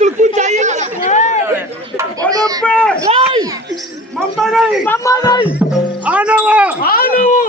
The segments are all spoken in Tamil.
ஆத்துல கூச்சாயி மம்மனை மம்மனை ஆனவா ஆனவோ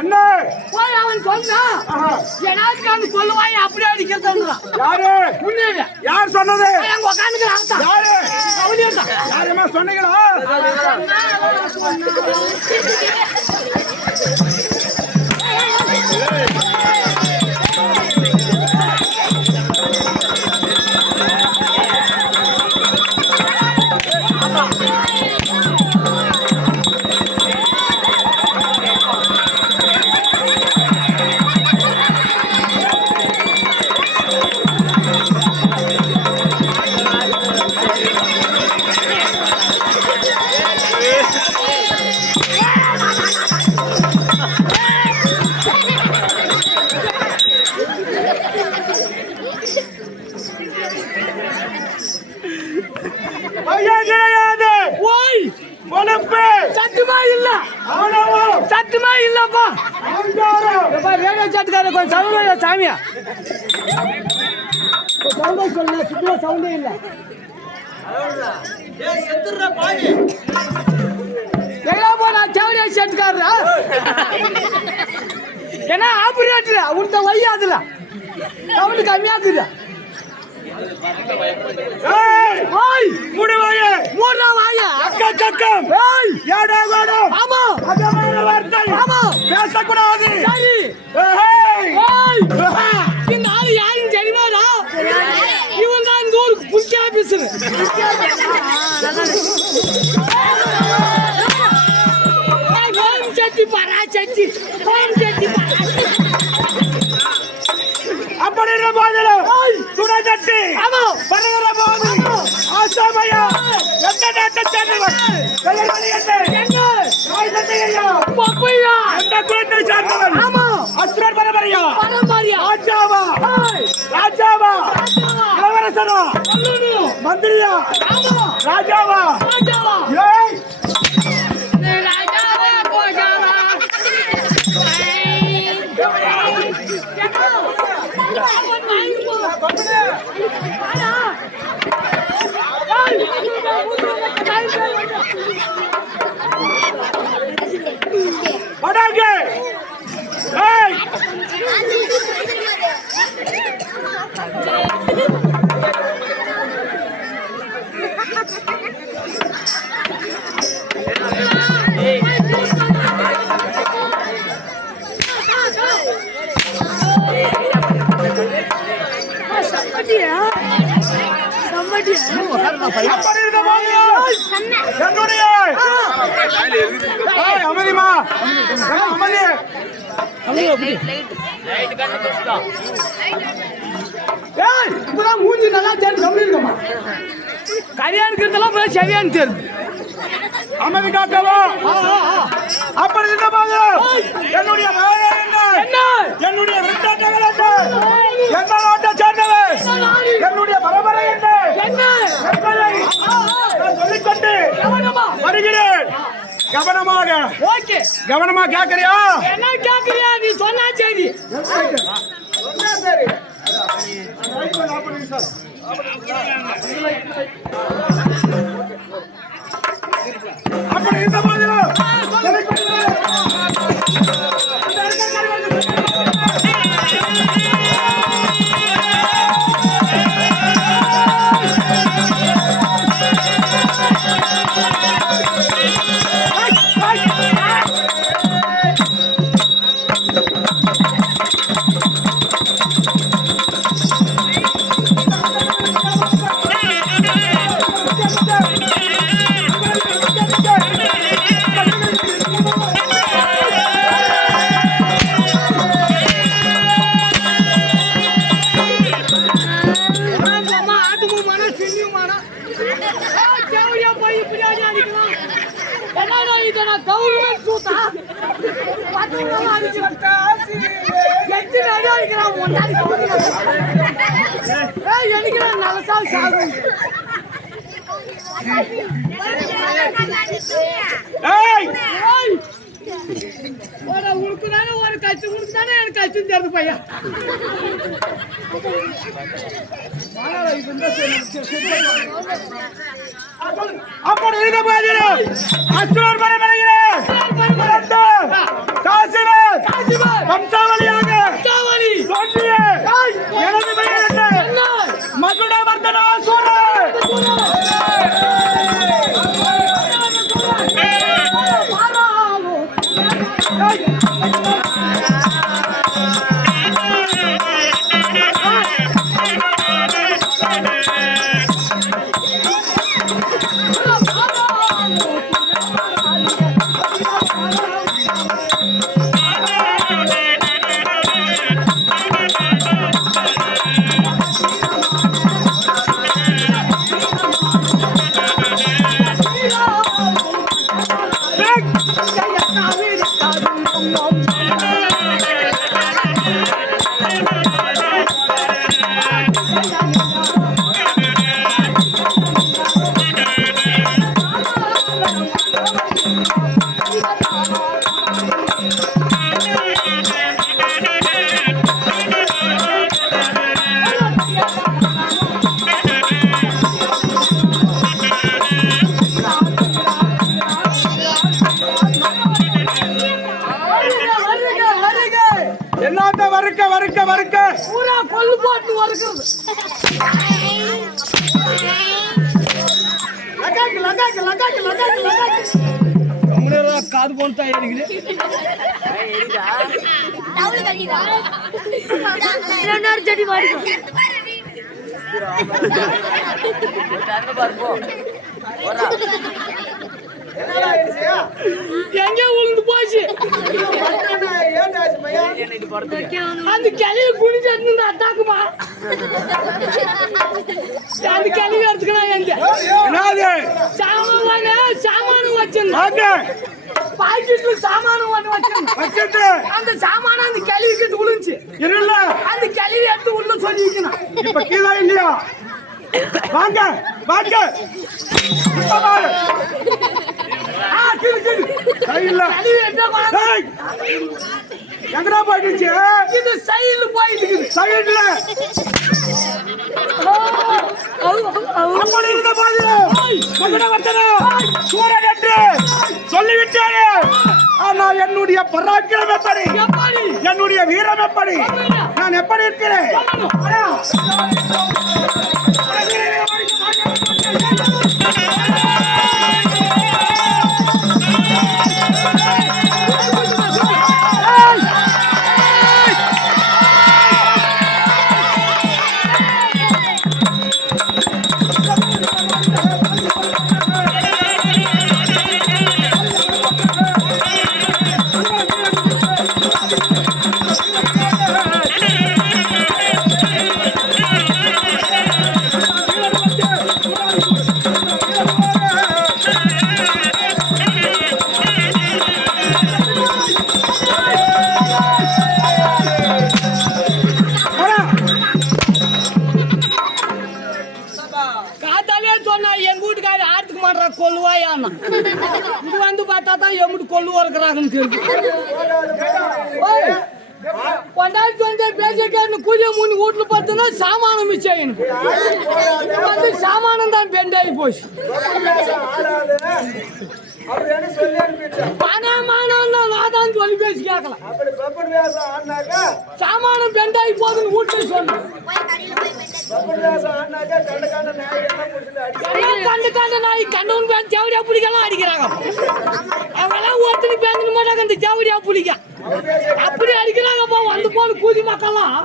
என்ன போய் அவன் சொன்னா எனக்கு சொல்லுவாய் அப்படியே அடிக்கிறதா யாரு உன்னைய யார் சொன்னது அங்க உட்கார்ந்துறான் யாரு அவனேடா யாரமா சொன்னீங்களா சத்துமா இல்லப்பா ரேடியோ சாட்டுக்கார கொஞ்சம் சவுண்ட் சாமியா சவுண்டே சொல்ல சுத்தமா சவுண்டே இல்ல எல்லாம் போனா ரேடியோ சாட்டுக்காரா ஏன்னா ஆபரேட்டர் உன்ட வையாதுல சவுண்ட் கம்மியாக்குது ஏய் மூடுவாயே மூடுவாயே அக்கா சக்கம் ஏய் ஏடா வாடா ஆமா அதமான வார்த்தை ஆமா பேச கூடாது சரி ஏய் ஏய் இந்த ஆளு யாரும் தெரியுமாடா இவன் தான் இந்த ஊருக்கு புடிச்சு ஆபீசர் ஏய் கோம் சட்டி பரா சட்டி கோம் சட்டி பரா அப்படிற பாதல சுட தட்டி ஆமா பரவற போது ஆசாமையா எந்த நாட்ட சேர்ந்தவர் கல்யாணி என்ன நாய் தட்டையா பப்பையா எந்த குலத்தை சேர்ந்தவர் ஆமா அசுரர் பரம்பரையா ராஜாவா ராஜாவா இளவரசனா மந்திரியா ஆமா ராஜாவா ராஜாவா ஏய் ராஜாவா போஜாவா படாங்க ஏய் மூஞ்சி நல்லா தெரியுமா கல்யாணிக்கிறதெல்லாம் போய் சரியானு தெரியுது அமைதி காக்கவா அப்படி இருந்தபோது என்னுடைய என்னுடைய எந்த நாட்டை சேர்ந்தவர் என்னுடைய பரம்பரை என்ன சொல்லிக்கொண்டு வருகிறேன் கவனமாக கவனமா கேக்குறியா என்ன கேக்குறியா நீ சொன்னா சரி அப்படி இருந்த மாதிரியும் சேவடியா போய் இப்படி அடிக்கலாம். என்னடா இது நான் கவர்மெண்ட் சூத்தா? பத்தவங்க அடிக்கிறான். எத்தி நடி அடிக்கிறான். முன்னாடி ஏய் அடிக்கிறான் நல்ல சாகும். ஏய் ஏய் உனக்கு தானே ஒரு கட்சி உனக்கு தானே எனக்கு கட்சி தெரிஞ்சு பையா. அப்படி இருந்த போதில் அசுரர் மரமலைகிறேன் வம்சாவளியாக தோன்றிய எனது பெயர் என்ன? மகுட வர்தனா சூரன். என்னத்த வறுக்க வறுக்க வறுக்க பூரா கொல்லு போட்டு வறுக்கிறது. லகாக்கு லகாக்கு லகாக்கு லகாக்கு லகாக்கு கம்முனரா காது போன்டா ஏறிக்குது. டவுல் கடிடா. ரெண்டார் செடி மாறிடும். தண்ணி பாருப்போ. போடா. எங்க உளுந்து போச்சு. அந்த கிளிய குனிஞ்சு அட்டாக்குமா அந்த கிளிய எடுத்துக்கலாம். எங்க சாமானும் வச்சிருந்தாங்க பாக்கெட்ல சாமானும் வச்சிருந்து அந்த சாமான அந்த கிளிய உளுந்துச்சு. அந்த கிளிய எடுத்து உள்ள சொல்லி வைக்கணும். இப்ப கீழே இல்லையா? வாங்க வாங்க எங்கடா போயிடுச்சு? இது சைடுல போயிட்டு சைடுல அப்படி இருந்த போதிலும் மகுட வர்தனா சூரன் என்று சொல்லிவிட்டாரே. ஆனா என்னுடைய பராக்கிரம் எப்படி, என்னுடைய வீரம் எப்படி, நான் எப்படி இருக்கிறேன்? கொல்லுவாயான்னா இது வந்து பார்த்தா தான் எம்பிட்டு கொல்லு வரக்குறாங்கன்னு தெரியும். கொண்டாடி வந்து பேசிக்காரு கூலிய மூணு வீட்டுல பார்த்தோன்னா சாமானம் மிச்சம் வந்து சாமானம் தான் பெண்டாகி போச்சு. பணமானம் சொல்லி பேசி கேட்கலாம். சாமானம் பெண்டாகி போகுதுன்னு வீட்டுல சொன்னேன். கண்டு நாய் கண்டவன் பேன் ஜவுடியா புலிக்கெல்லாம் அடிக்கிறாங்க. அவெல்லாம் ஒருத்தனி பேந்து மாட்டாங்க இந்த ஜவுடியா புலிக்க அப்படி அடிக்கிறாங்கப்பா. வந்து போன கூதி மக்கள்லாம்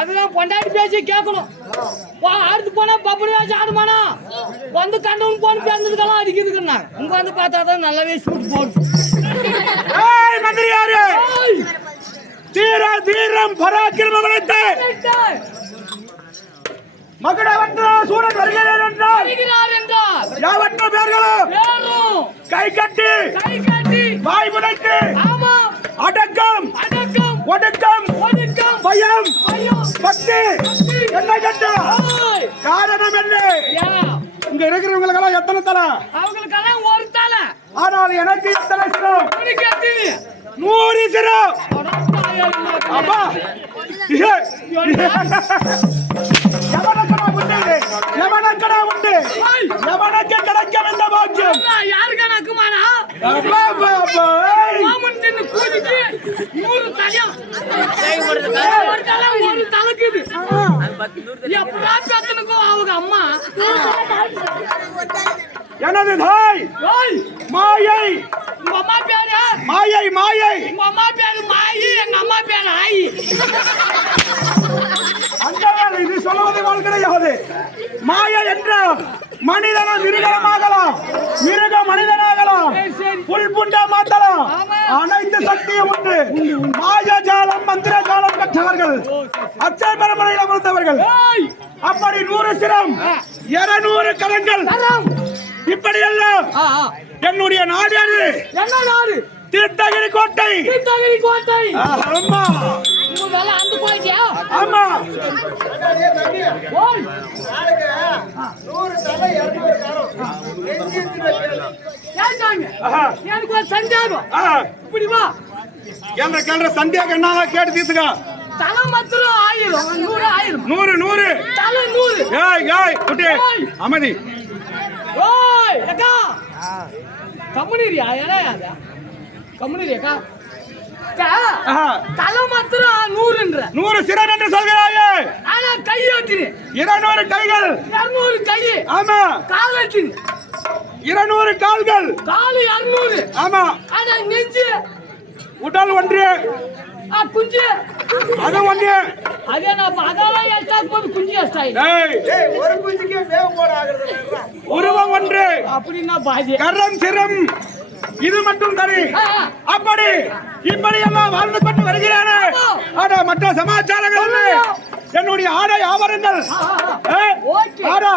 அதுதான் பொண்டாட்டி பேசி கேட்கணும். அடுத்து போனா பப்படி வேசி ஆடுமானா வந்து கண்டவன் போன பேந்ததுக்கெல்லாம் அடிக்கிறதுக்குன்னா இங்க வந்து பார்த்தா தான் நல்லாவே சூட் போடுது. மந்திரியாரு தீரம் பராக்கிரமம் மகுட வர்தனா சூரன் வருக கை கட்டி கை கட்டி வாய் முனைத்து ஆமா அடக்கம் அடக்கம் ஒடுக்கம் ஒடுக்கம் பயம் பயம் பக்தி என்ன கட்ட ஓய் காரணம் என்ன யா இங்க இருக்கிறவங்களுக்கெல்லாம் எத்தனை தலை அவங்களுக்கெல்லாம் ஒரு தலை ஆனால் எனக்கு எத்தனை சிரம் உனக்கு எத்தனை 100 சிரம் அப்பா எவனக்கடா உண்டு எவனக்கடா உண்டு எவனக்கு கிடைக்கும் இந்த பாக்கியம் யாரு கணக்குமானா அப்பா, அப்பா, அப்பா, ஏய். மாமன் தின்னு கூடிட்டு 100 தலையம் ஒரு தலை ஒரு தலைக்குது எப்படா பேத்தனுக்கும் அவங்க அம்மா எனது தாய் ஓய் மாயை உங்க அம்மா பேரு மாயை மாயை உங்க அம்மா பேரு மாயி எங்க அம்மா பேரு ஆயி அந்த வேலை இது சொல்லுவது போல் கிடையாது மாயை என்ற மனிதனும் மிருகமாகலாம் மிருக மனிதனாகலாம் சரி, சரி. புல் புண்டா மாத்தலாம் ஆமா. அனைத்து சக்தியும் உண்டு மாயாஜாலம் மந்திர ஜாலம் கற்றவர்கள் அச்சை பரம்பரையில் அமர்ந்தவர்கள் ஓய் அப்படி 100 சிரம் 200 கரங்கள் தரம் இப்படி எல்லாம் என்னுடைய நாடு அது என்ன நாடு தீர்த்தகிரி கோட்டை தீர்த்தகிரி கோட்டை ஆமா உங்களெல்லாம் அந்த போயிட்டியா ஆமா ஓய் ஏன்டாங்க ஆஹா. எனக்கு ஒரு சந்தேகம் ஆ, இப்படி வா என்ற கேள்ற சந்தேகம் என்ன கேட்டு தீர்த்துக்க தலை மாத்திரம் 1000 100 ஆயிரம் 100 100 தலை 100 ஏய் ஏய் குட்டி ஏய். அமைதி ஓய் அக்கா கம்முனிரியா யாரா கம்முனிரி அக்கா ஆஹா. தலை மாத்திரம் 100ன்ற 100 சிரம் என்று சொல்கிறாயே ஆனா கை ஏத்தினு 200 கைகள் 200 கை ஆமா கால் ஏத்தினு 200 கால்கள் காலு 200 ஆமா ஆனா நெஞ்சு உடல் ஒன்று குஞ்சு அது ஒன்று அதே நான் அதெல்லாம் எக்ஸ்ட்ரா போது குஞ்சு எக்ஸ்ட்ரா ஏய் உருவம் ஒன்று அப்படின்னா பாதி கரம் சிரம் இது மட்டும் தனி ஆ. அப்படி இப்படி எல்லாம் வாழ்ந்து கொண்டு வருகிறானே ஆமா. ஆனா மற்ற சமாச்சாரங்கள் இல்லை. என்னுடைய ஆடை ஆபரணங்கள் ஆ, ஆ, ஏ? ஓகே. ஆடா